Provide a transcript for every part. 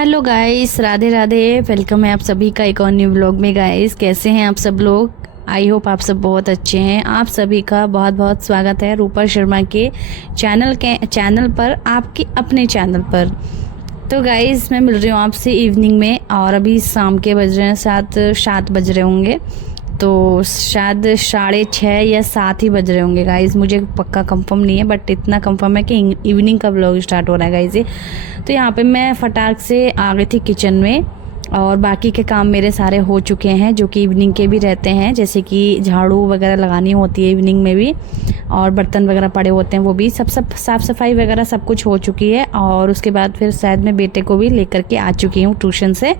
Hello guys, Radhe Radhe. Welcome है आप सभी का एक और न्यू व्लॉग में। गाइस कैसे हैं आप सब लोग? आई होप आप सब बहुत अच्छे हैं। आप सभी का बहुत बहुत स्वागत है रूपा शर्मा के चैनल पर, आपके अपने चैनल पर। तो गाइस मैं मिल रही हूँ आपसे इवनिंग में, और अभी शाम के बज रहे हैं 7 बज रहे होंगे, तो शायद 6:30 या 7 ही बज रहे होंगे गाइज़। मुझे पक्का कंफर्म नहीं है, बट इतना कंफर्म है कि इवनिंग का व्लॉग स्टार्ट हो रहा है गाइज़। तो यहाँ पे मैं फटाक से आ गई थी किचन में, और बाकी के काम मेरे सारे हो चुके हैं जो कि इवनिंग के भी रहते हैं, जैसे कि झाड़ू वगैरह लगानी होती है इवनिंग में भी, और बर्तन वगैरह पड़े होते हैं वो भी सब साफ़ सफाई वगैरह सब कुछ हो चुकी है। और उसके बाद फिर शायद मैं बेटे को भी लेकर के आ चुकी हूँ ट्यूशन से,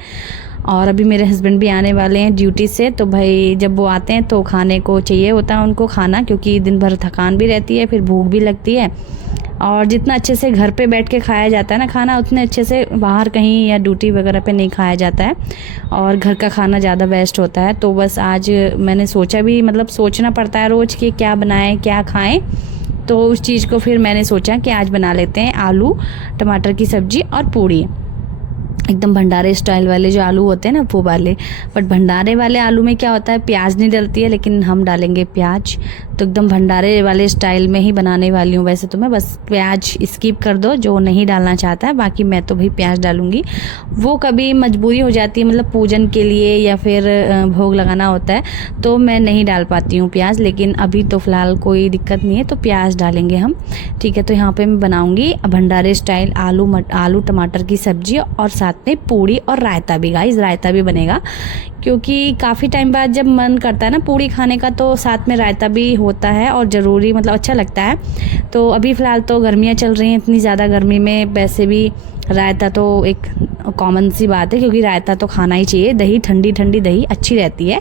और अभी मेरे हस्बैंड भी आने वाले हैं ड्यूटी से। तो भाई जब वो आते हैं तो खाने को चाहिए होता है उनको खाना, क्योंकि दिन भर थकान भी रहती है, फिर भूख भी लगती है। और जितना अच्छे से घर पे बैठ के खाया जाता है ना खाना, उतने अच्छे से बाहर कहीं या ड्यूटी वगैरह पे नहीं खाया जाता है, और घर का खाना ज़्यादा बेस्ट होता है। तो बस आज मैंने सोचा भी, मतलब सोचना पड़ता है रोज़ कि क्या बनाएं क्या खाएं, तो उस चीज़ को फिर मैंने सोचा कि आज बना लेते हैं आलू टमाटर की सब्ज़ी और पूड़ी, एकदम भंडारे स्टाइल वाले जो आलू होते हैं ना वो वाले। बट भंडारे वाले आलू में क्या होता है, प्याज नहीं डलती है, लेकिन हम डालेंगे प्याज। तो एकदम भंडारे वाले स्टाइल में ही बनाने वाली हूँ। वैसे तो मैं बस प्याज स्किप कर दो जो नहीं डालना चाहता है, बाकी मैं तो भाई प्याज डालूंगी। वो कभी मजबूरी हो जाती है, मतलब पूजन के लिए या फिर भोग लगाना होता है तो मैं नहीं डाल पाती हूँ प्याज, लेकिन अभी तो फ़िलहाल कोई दिक्कत नहीं है तो प्याज डालेंगे हम। ठीक है, तो यहाँ पर मैं बनाऊँगी भंडारे स्टाइल आलू टमाटर की सब्जी, और साथ में पूड़ी और रायता भी गाइस, रायता भी बनेगा, क्योंकि काफ़ी टाइम बाद जब मन करता है ना पूड़ी खाने का, तो साथ में रायता भी होता है और ज़रूरी, मतलब अच्छा लगता है। तो अभी फ़िलहाल तो गर्मियाँ चल रही हैं, इतनी ज़्यादा गर्मी में वैसे भी रायता तो एक कॉमन सी बात है, क्योंकि रायता तो खाना ही चाहिए। दही ठंडी ठंडी दही अच्छी रहती है।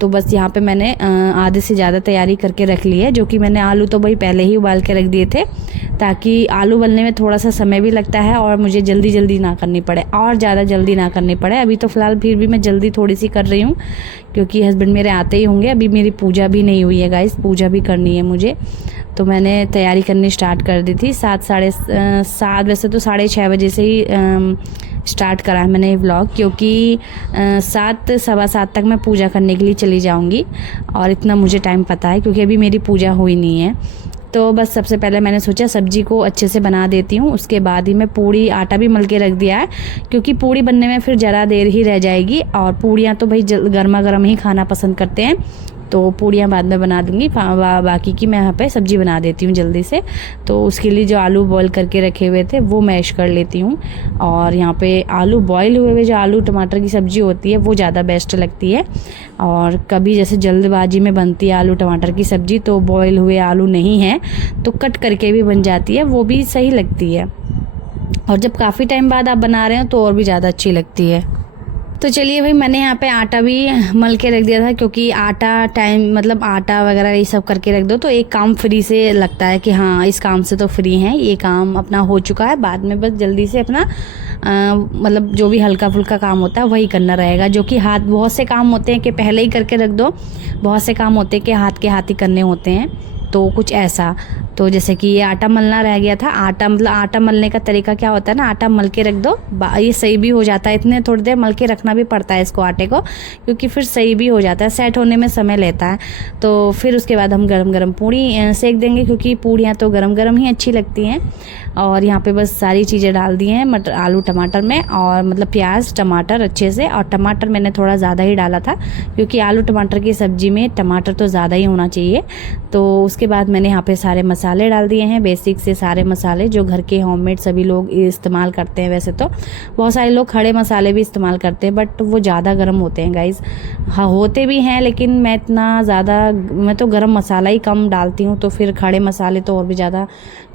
तो बस यहाँ पे मैंने आधे से ज़्यादा तैयारी करके रख ली है, जो कि मैंने आलू तो भाई पहले ही उबाल के रख दिए थे, ताकि आलू बनने में थोड़ा सा समय भी लगता है और मुझे जल्दी जल्दी ना करनी पड़े, और ज़्यादा जल्दी ना करनी पड़े। अभी तो फ़िलहाल फिर भी मैं जल्दी थोड़ी सी कर रही हूँ, क्योंकि हस्बैंड मेरे आते ही होंगे। अभी मेरी पूजा भी नहीं हुई है गाइस, पूजा भी करनी है मुझे, तो मैंने तैयारी करनी स्टार्ट कर दी थी 7 वैसे तो 6:30 बजे से ही स्टार्ट करा है मैंने व्लॉग, क्योंकि 7 सवा 7 तक मैं पूजा करने के लिए चली जाऊंगी, और इतना मुझे टाइम पता है क्योंकि अभी मेरी पूजा हुई नहीं है। तो बस सबसे पहले मैंने सोचा सब्जी को अच्छे से बना देती हूँ, उसके बाद ही मैं पूड़ी आटा भी मल के रख दिया है, क्योंकि पूड़ी बनने में फिर ज़रा देर ही रह जाएगी, और पूड़ियाँ तो भाई गर्मा गर्म ही खाना पसंद करते हैं, तो पूड़ियाँ बाद में बना दूँगी। बाकी की मैं यहाँ पे सब्ज़ी बना देती हूँ जल्दी से। तो उसके लिए जो आलू बॉईल करके रखे हुए थे वो मैश कर लेती हूँ, और यहाँ पे आलू बॉईल हुए जो आलू टमाटर की सब्ज़ी होती है वो ज़्यादा बेस्ट लगती है। और कभी जैसे जल्दबाजी में बनती है आलू टमाटर की सब्ज़ी, तो बॉईल हुए आलू नहीं है तो कट करके भी बन जाती है, वो भी सही लगती है। और जब काफ़ी टाइम बाद आप बना रहे हो तो और भी ज़्यादा अच्छी लगती है। तो चलिए भाई, मैंने यहाँ पे आटा भी मल के रख दिया था, क्योंकि आटा टाइम, मतलब आटा वगैरह ये सब करके रख दो तो एक काम फ्री से लगता है कि हाँ इस काम से तो फ्री हैं, ये काम अपना हो चुका है, बाद में बस जल्दी से अपना मतलब जो भी हल्का फुल्का काम होता है वही करना रहेगा। जो कि बहुत से काम होते हैं कि पहले ही करके रख दो, बहुत से काम होते हैं कि हाथ के हाथ ही करने होते हैं, तो कुछ ऐसा। तो जैसे कि ये आटा मलना रह गया था, आटा मतलब आटा मलने का तरीका क्या होता है ना, आटा मल के रख दो, ये सही भी हो जाता है। इतने थोड़ी देर मल के रखना भी पड़ता है इसको, आटे को, क्योंकि फिर सही भी हो जाता है, सेट होने में समय लेता है। तो फिर उसके बाद हम गरम गरम पूड़ी सेक देंगे, क्योंकि पूड़ियाँ तो गरम गरम ही अच्छी लगती हैं। और यहाँ पे बस सारी चीज़ें डाल दी हैं आलू टमाटर में, और मतलब प्याज टमाटर अच्छे से, और टमाटर मैंने थोड़ा ज़्यादा ही डाला था, क्योंकि आलू टमाटर की सब्ज़ी में टमाटर तो ज़्यादा ही होना चाहिए। तो उसके बाद मैंने यहाँ पे सारे मसाले डाल दिए हैं, बेसिक से सारे मसाले जो घर के होममेड सभी लोग इस्तेमाल करते हैं। वैसे तो बहुत सारे लोग खड़े मसाले भी इस्तेमाल करते हैं, बट वो ज़्यादा गर्म होते हैं गाइज़। हाँ होते भी हैं, लेकिन मैं तो गरम मसाला ही कम डालती हूँ, तो फिर खड़े मसाले तो और भी ज़्यादा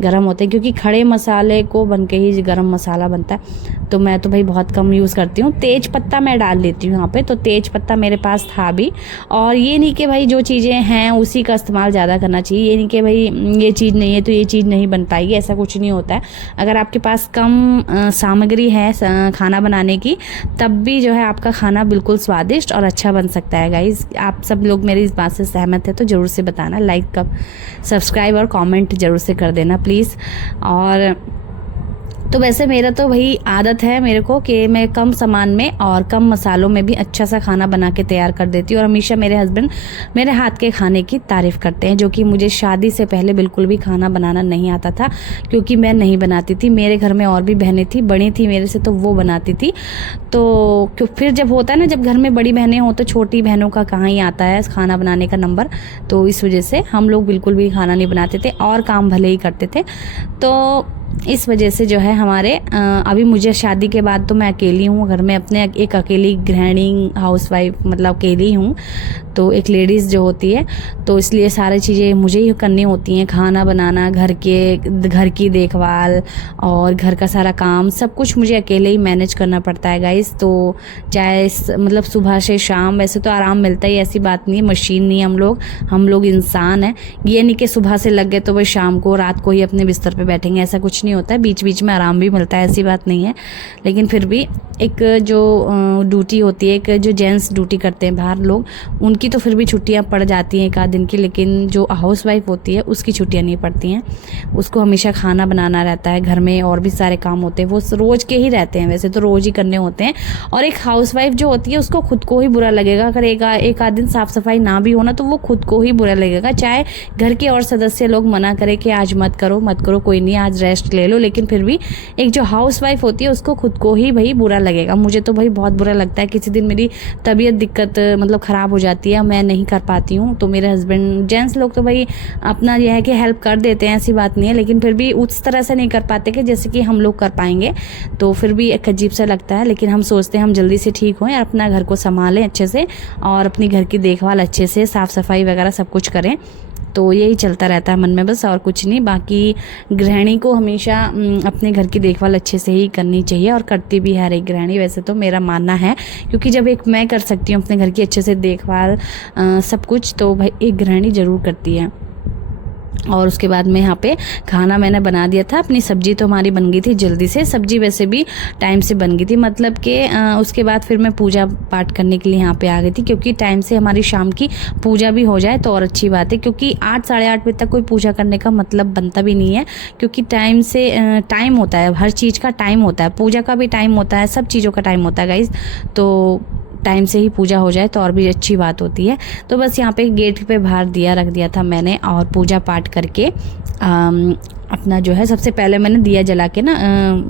गर्म होते हैं, क्योंकि खड़े मसाले को बन के ही गरम मसाला बनता है। तो मैं तो भाई बहुत कम यूज़ करती हूँ। तेज पत्ता मैं डाल लेती हूँ यहाँ पे, तो तेज पत्ता मेरे पास था भी। और ये नहीं कि भाई जो चीज़ें हैं उसी का इस्तेमाल ज़्यादा करना चाहिए, ये नहीं कि भाई ये चीज़ नहीं है तो ये चीज़ नहीं बन पाएगी, ऐसा कुछ नहीं होता है। अगर आपके पास कम सामग्री है खाना बनाने की, तब भी जो है आपका खाना बिल्कुल स्वादिष्ट और अच्छा बन सकता है गाइज़। आप सब लोग मेरी इस बात से सहमत है तो ज़रूर से बताना, लाइक सब्सक्राइब और कमेंट ज़रूर से कर देना प्लीज़। और तो वैसे मेरा तो वही आदत है मेरे को कि मैं कम सामान में और कम मसालों में भी अच्छा सा खाना बना के तैयार कर देती हूँ। और हमेशा मेरे हस्बैंड मेरे हाथ के खाने की तारीफ़ करते हैं, जो कि मुझे शादी से पहले बिल्कुल भी खाना बनाना नहीं आता था, क्योंकि मैं नहीं बनाती थी। मेरे घर में और भी बहनें थी, बड़ी थी मेरे से, तो वो बनाती थी। तो फिर जब होता है ना, जब घर में बड़ी बहनें हों तो छोटी बहनों का कहाँ ही आता है खाना बनाने का नंबर। तो इस वजह से हम लोग बिल्कुल भी खाना नहीं बनाते थे और काम भले ही करते थे। तो इस वजह से जो है हमारे अभी मुझे शादी के बाद तो मैं अकेली हूँ घर में, अपने एक अकेली गृहिणी हाउसवाइफ, मतलब अकेली हूँ। तो एक लेडीज़ जो होती है, तो इसलिए सारी चीज़ें मुझे ही करनी होती हैं। खाना बनाना, घर की देखभाल और घर का सारा काम, सब कुछ मुझे अकेले ही मैनेज करना पड़ता है गाइस। तो चाहे मतलब सुबह से शाम, वैसे तो आराम मिलता ही, ऐसी बात नहीं है, मशीन नहीं हम लोग इंसान हैं। ये नहीं कि सुबह से लग गए तो बस शाम को रात को ही अपने बिस्तर पे बैठेंगे, ऐसा कुछ नहीं होता है। बीच बीच में आराम भी मिलता है, ऐसी बात नहीं है। लेकिन फिर भी एक जो ड्यूटी होती है, एक जो जेंट्स ड्यूटी करते हैं बाहर लोग, उनकी तो फिर भी छुट्टियां पड़ जाती हैं एक आध दिन की। लेकिन जो हाउसवाइफ होती है उसकी छुट्टियां नहीं पड़ती हैं, उसको हमेशा खाना बनाना रहता है। घर में और भी सारे काम होते हैं, वो रोज़ के ही रहते हैं, वैसे तो रोज़ ही करने होते हैं। और एक हाउसवाइफ जो होती है उसको खुद को ही बुरा लगेगा अगर एक आध दिन साफ़ सफाई ना भी हो ना, तो वो खुद को ही बुरा लगेगा। चाहे घर के और सदस्य लोग मना करें कि आज मत करो, कोई नहीं, आज रेस्ट ले लो, लेकिन फिर भी एक जो हाउसवाइफ होती है उसको खुद को ही भाई बुरा लगेगा। मुझे तो भाई बहुत बुरा लगता है। किसी दिन मेरी तबीयत दिक्कत मतलब ख़राब हो जाती है, मैं नहीं कर पाती हूँ, तो मेरे हस्बैंड जेंट्स लोग तो भाई अपना यह है कि हेल्प कर देते हैं, ऐसी बात नहीं है। लेकिन फिर भी उस तरह से नहीं कर पाते कि जैसे कि हम लोग कर पाएंगे, तो फिर भी एक अजीब सा लगता है। लेकिन हम सोचते हैं हम जल्दी से ठीक हों और अपना घर को संभालें अच्छे से, और अपनी घर की देखभाल अच्छे से, साफ़ सफाई वगैरह सब कुछ करें। तो यही चलता रहता है मन में बस, और कुछ नहीं। बाकी गृहिणी को हमेशा अपने घर की देखभाल अच्छे से ही करनी चाहिए, और करती भी है हर एक गृहिणी, वैसे तो मेरा मानना है। क्योंकि जब एक मैं कर सकती हूँ अपने घर की अच्छे से देखभाल सब कुछ, तो भाई एक गृहिणी ज़रूर करती है। और उसके बाद में यहाँ पे खाना मैंने बना दिया था। अपनी सब्जी तो हमारी बन गई थी जल्दी से, सब्जी वैसे भी टाइम से बन गई थी, मतलब कि उसके बाद फिर मैं पूजा पाठ करने के लिए यहाँ पे आ गई थी, क्योंकि टाइम से हमारी शाम की पूजा भी हो जाए तो और अच्छी बात है। क्योंकि 8 साढ़े 8 बजे तक कोई पूजा करने का मतलब बनता भी नहीं है, क्योंकि टाइम से टाइम होता है, हर चीज़ का टाइम होता है, पूजा का भी टाइम होता है, सब चीज़ों का टाइम होता है गाइज। तो टाइम से ही पूजा हो जाए तो और भी अच्छी बात होती है। तो बस यहाँ पे गेट पे बाहर दिया रख दिया था मैंने, और पूजा पाठ करके अपना जो है, सबसे पहले मैंने दिया जला के ना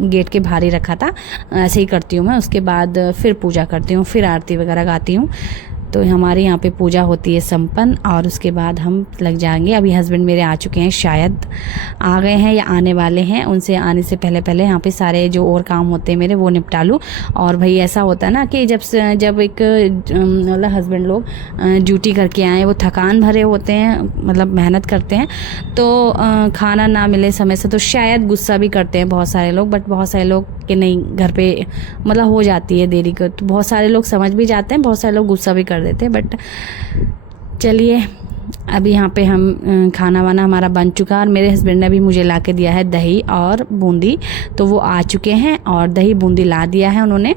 गेट के बाहर ही रखा था। ऐसे ही करती हूँ मैं, उसके बाद फिर पूजा करती हूँ, फिर आरती वगैरह गाती हूँ। तो हमारे यहाँ पे पूजा होती है संपन्न, और उसके बाद हम लग जाएंगे। अभी हस्बैंड मेरे आ चुके हैं, शायद आ गए हैं या आने वाले हैं। उनसे आने से पहले पहले यहाँ पे सारे जो और काम होते हैं मेरे, वो निपटा लूँ। और भाई ऐसा होता है ना कि जब एक मतलब हस्बैंड लोग ड्यूटी करके आए, वो थकान भरे होते हैं, मतलब मेहनत करते हैं, तो खाना ना मिले समय से तो शायद गुस्सा भी करते हैं बहुत सारे लोग। बट बहुत सारे लोग कि नहीं, घर पे मतलब हो जाती है देरी को, तो बहुत सारे लोग समझ भी जाते हैं, बहुत सारे लोग गुस्सा भी कर देते हैं। बट चलिए, अभी यहाँ पे हम खाना वाना हमारा बन चुका है, और मेरे हस्बैंड ने अभी मुझे ला के दिया है दही और बूंदी। तो वो आ चुके हैं और दही बूंदी ला दिया है उन्होंने।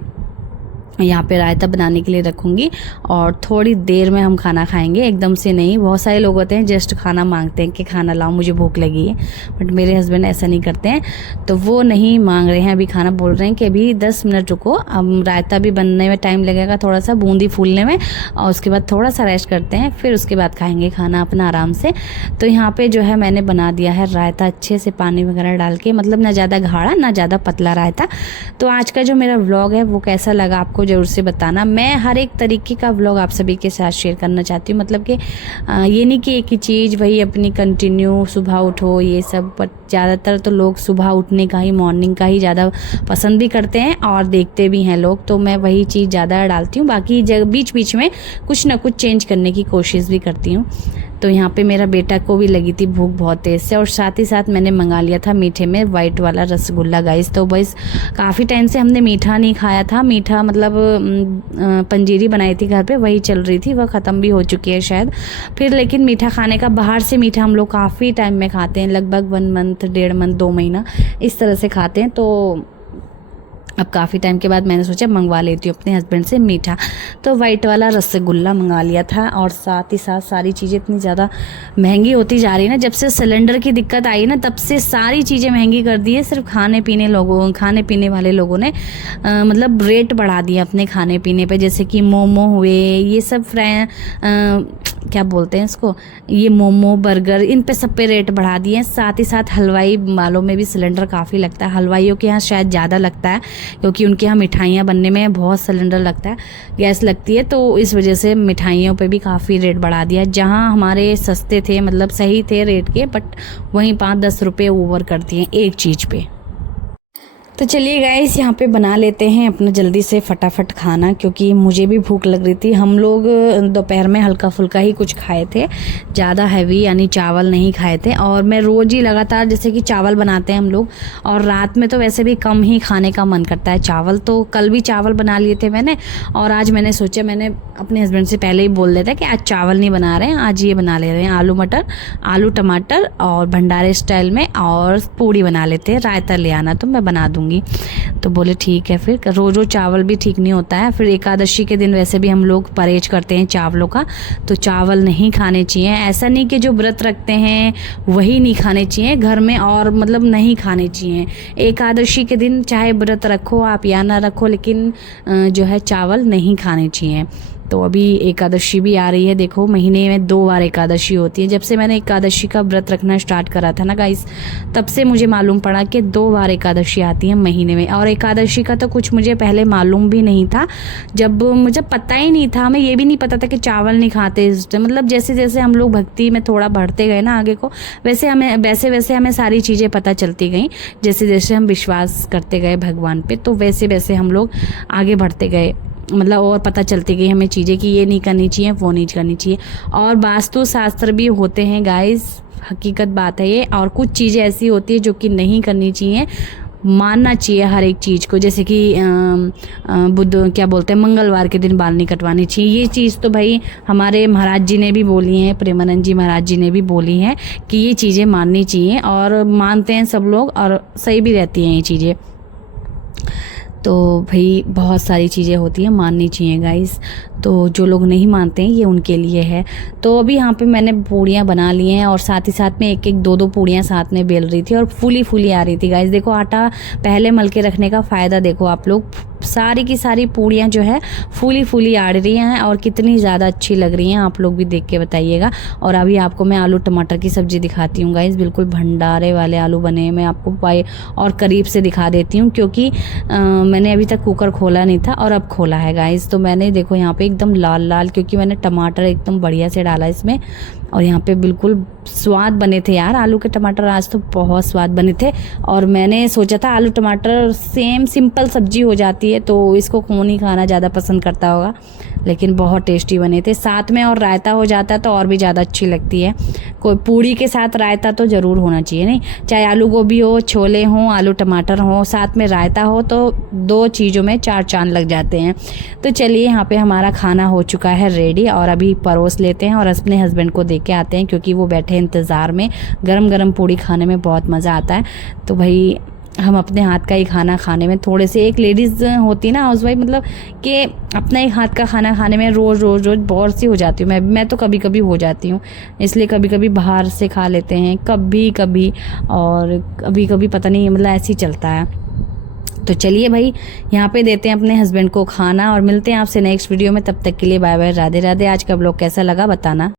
यहाँ पे रायता बनाने के लिए रखूँगी, और थोड़ी देर में हम खाना खाएंगे, एकदम से नहीं। बहुत सारे लोग होते हैं जस्ट खाना मांगते हैं कि खाना लाओ, मुझे भूख लगी है, बट मेरे हस्बैंड ऐसा नहीं करते हैं। तो वो नहीं मांग रहे हैं अभी खाना, बोल रहे हैं कि अभी 10 मिनट रुको, अब रायता भी बनने में टाइम लगेगा, थोड़ा सा बूंदी फूलने में, और उसके बाद थोड़ा सा रेस्ट करते हैं, फिर उसके बाद खाएँगे खाना अपना आराम से। तो यहाँ पर जो है मैंने बना दिया है रायता अच्छे से, पानी वगैरह डाल के, मतलब ना ज़्यादा गाढ़ा ना ज़्यादा पतला रायता। तो आज का जो मेरा व्लॉग है वो कैसा लगा आपको ज़रूर से बताना। मैं हर एक तरीके का व्लॉग आप सभी के साथ शेयर करना चाहती हूँ, मतलब कि ये नहीं कि एक ही चीज़ वही अपनी कंटिन्यू सुबह उठो ये सब। बट ज़्यादातर तो लोग सुबह उठने का ही, मॉर्निंग का ही ज़्यादा पसंद भी करते हैं और देखते भी हैं लोग, तो मैं वही चीज़ ज़्यादा डालती हूँ। बाकी बीच बीच में कुछ ना कुछ चेंज करने की कोशिश भी करती हूँ। तो यहाँ पे मेरा बेटा को भी लगी थी भूख बहुत तेज़ से, और साथ ही साथ मैंने मंगा लिया था मीठे में वाइट वाला रसगुल्ला गाइस। तो बस काफ़ी टाइम से हमने मीठा नहीं खाया था, मीठा मतलब पंजीरी बनाई थी घर पे, वही चल रही थी, वह ख़त्म भी हो चुकी है शायद। फिर लेकिन मीठा खाने का, बाहर से मीठा हम लोग काफ़ी टाइम में खाते हैं, लगभग 1 मंथ 1.5 मंथ 2 महीना इस तरह से खाते हैं। तो अब काफ़ी टाइम के बाद मैंने सोचा मंगवा लेती हूँ अपने हस्बैंड से मीठा, तो वाइट वाला रसगुल्ला मंगा लिया था। और साथ ही साथ सारी चीज़ें इतनी ज़्यादा महंगी होती जा रही है ना, जब से सिलेंडर की दिक्कत आई ना तब से सारी चीज़ें महंगी कर दी है। सिर्फ खाने पीने वाले लोगों ने मतलब रेट बढ़ा दिया अपने खाने पीने पे, जैसे कि मोमो हुए, ये सब क्या बोलते हैं इसको, ये मोमो बर्गर, इन पे सब पे रेट बढ़ा दिए हैं। साथ ही साथ हलवाई वालों में भी सिलेंडर काफ़ी लगता है, हलवाइयों के यहाँ शायद ज़्यादा लगता है क्योंकि उनके यहाँ मिठाइयाँ बनने में बहुत सिलेंडर लगता है, गैस लगती है, तो इस वजह से मिठाइयों पे भी काफ़ी रेट बढ़ा दिया। जहाँ हमारे सस्ते थे, मतलब सही थे रेट के, बट वहीं 5-10 रुपये ओवर कर दिए एक चीज़ पे। तो चलिए गाइस, यहाँ पे बना लेते हैं अपना जल्दी से फटाफट खाना, क्योंकि मुझे भी भूख लग रही थी। हम लोग दोपहर में हल्का फुल्का ही कुछ खाए थे, ज़्यादा हैवी यानी चावल नहीं खाए थे। और मैं रोज़ ही लगातार जैसे कि चावल बनाते हैं हम लोग, और रात में तो वैसे भी कम ही खाने का मन करता है चावल, तो कल भी चावल बना लिए थे मैंने। और आज मैंने सोचा, मैंने अपने हस्बैंड से पहले ही बोल दिया था कि आज चावल नहीं बना रहे हैं, आज ये बना ले रहे हैं आलू मटर, आलू टमाटर और भंडारे स्टाइल में, और पूड़ी बना लेते हैं, रायता ले आना तो मैं बना दूँगी। तो बोले ठीक है। फिर रोज़ रोज़ चावल भी ठीक नहीं होता है। फिर एकादशी के दिन वैसे भी हम लोग परहेज करते हैं चावलों का, तो चावल नहीं खाने चाहिए। ऐसा नहीं कि जो व्रत रखते हैं वही नहीं खाने चाहिए घर में, और मतलब नहीं खाने चाहिए। एकादशी के दिन चाहे व्रत रखो आप या ना रखो, लेकिन जो है चावल नहीं खाने चाहिए। तो अभी एकादशी भी आ रही है, देखो महीने में 2 बार एकादशी होती है। जब से मैंने एकादशी का व्रत रखना स्टार्ट करा था ना गाइस, तब से मुझे मालूम पड़ा कि 2 बार एकादशी आती है महीने में। और एकादशी का तो कुछ मुझे पहले मालूम भी नहीं था, जब मुझे पता ही नहीं था, हमें ये भी नहीं पता था कि चावल नहीं खाते। मतलब जैसे जैसे हम लोग भक्ति में थोड़ा बढ़ते गए ना आगे को, वैसे हमें सारी चीज़ें पता चलती गई। जैसे जैसे हम विश्वास करते गए भगवान पे, तो वैसे वैसे हम लोग आगे बढ़ते गए, मतलब और पता चलती गई हमें चीज़ें कि ये नहीं करनी चाहिए, वो नहीं करनी चाहिए। और वास्तु शास्त्र भी होते हैं गाइस, हकीकत बात है ये। और कुछ चीज़ें ऐसी होती है जो कि नहीं करनी चाहिए, मानना चाहिए हर एक चीज़ को। जैसे कि बुद्ध क्या बोलते हैं, मंगलवार के दिन बाल नहीं कटवानी चाहिए। ये चीज़ तो भाई हमारे महाराज जी ने भी बोली हैं, प्रेमानंद जी महाराज जी ने भी बोली हैं कि ये चीज़ें माननी चाहिए, और मानते हैं सब लोग, और सही भी रहती हैं ये चीज़ें। तो भाई बहुत सारी चीज़ें होती हैं, माननी चाहिए गाइस। तो जो लोग नहीं मानते हैं ये उनके लिए है। तो अभी यहाँ पे मैंने पूड़ियाँ बना ली हैं, और साथ ही साथ में एक एक दो पूड़ियाँ साथ में बेल रही थी, और फूली फूली आ रही थी गाइस। देखो आटा पहले मल के रखने का फ़ायदा देखो आप लोग, सारी की सारी पूड़ियाँ जो है फूली फूली आ रही हैं, और कितनी ज़्यादा अच्छी लग रही हैं, आप लोग भी देख के बताइएगा। और अभी आपको मैं आलू टमाटर की सब्ज़ी दिखाती हूँ गाइस, बिल्कुल भंडारे वाले आलू बने हैं। मैं आपको और करीब से दिखा देती हूँ, क्योंकि मैंने अभी तक कुकर खोला नहीं था और अब खोला है गाइस। तो मैंने देखो यहाँ पे एकदम लाल लाल, क्योंकि मैंने टमाटर एकदम बढ़िया से डाला इसमें, और यहाँ पे बिल्कुल स्वाद बने थे यार आलू के टमाटर, आज तो बहुत स्वाद बने थे। और मैंने सोचा था आलू टमाटर सेम सिंपल सब्जी हो जाती है, तो इसको कौन ही खाना ज़्यादा पसंद करता होगा, लेकिन बहुत टेस्टी बने थे। साथ में और रायता हो जाता है तो और भी ज़्यादा अच्छी लगती है। कोई पूड़ी के साथ रायता तो ज़रूर होना चाहिए, नहीं चाहे आलू गोभी हो, छोले हों, आलू टमाटर हो, साथ में रायता हो, तो 2 चीज़ों में 4 चांद लग जाते हैं। तो चलिए यहाँ पे हमारा खाना हो चुका है रेडी, और अभी परोस लेते हैं और अपने हस्बैंड को दे के आते हैं, क्योंकि वो बैठे इंतज़ार में। गरम गरम पूड़ी खाने में बहुत मज़ा आता है। तो भाई हम अपने हाथ का ही खाना खाने में थोड़े से, एक लेडीज़ होती ना हाउस वाइफ, मतलब कि अपना ही हाथ का खाना खाने में रोज़ बोर सी हो जाती हूँ मैं तो कभी कभी हो जाती हूँ, इसलिए कभी कभी बाहर से खा लेते हैं कभी कभी, और कभी कभी पता नहीं मतलब ऐसे ही चलता है। तो चलिए भाई यहाँ पे देते हैं अपने हस्बैंड को खाना, और मिलते हैं आपसे नेक्स्ट वीडियो में। तब तक के लिए बाय बाय, राधे राधे। आज का ब्लॉग कैसा लगा बताना।